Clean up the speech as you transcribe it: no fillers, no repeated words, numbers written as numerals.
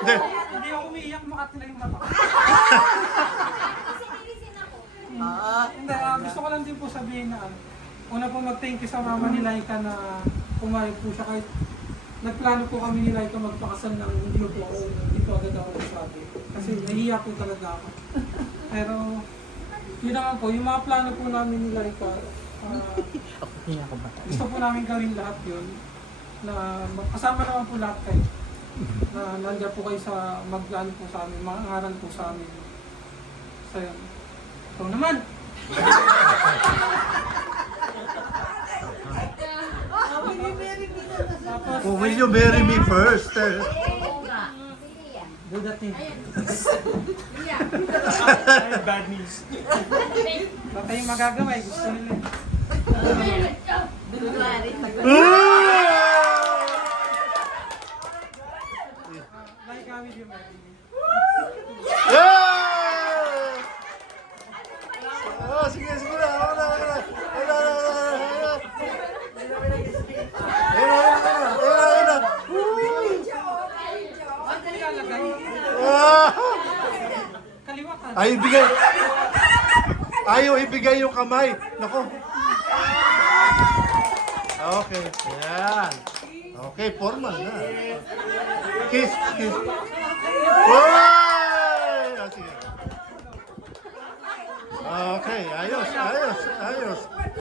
Hindi. Hindi ako umiiyak, makat na yung mata. Hindi, gusto ko lang din po sabihin na una po mag-thank you sa mama ni Laika na pumayag po siya kahit nagplano po kami ni Laika magpakasal ng hindi po ako, hindi po agad ako nagsabi. Kasi nahiya po talaga ako. Pero yun naman po, yung mga plano po namin ni Laika, gusto po namin gawin lahat yun. Na kasama naman po lahat kayo. Na nandiyan po kayo sa mag-ano po sa amin, mga aral po sa amin. So yun. Ikaw naman! Tapos, Oh, will you marry me first? do that thing. Bad news. Wala tayong magagawa eh. Gusto nila eh. Like how will you marry me? Oh, sige, sige na. Wala. Saan nilalagay? Kaliwatan. Ay, ibigay. Ayaw ibigay yung kamay. Nako. Okay. Ayan. Okay, formal na. Kiss. Oy! Oh, sige. Okay, ayos.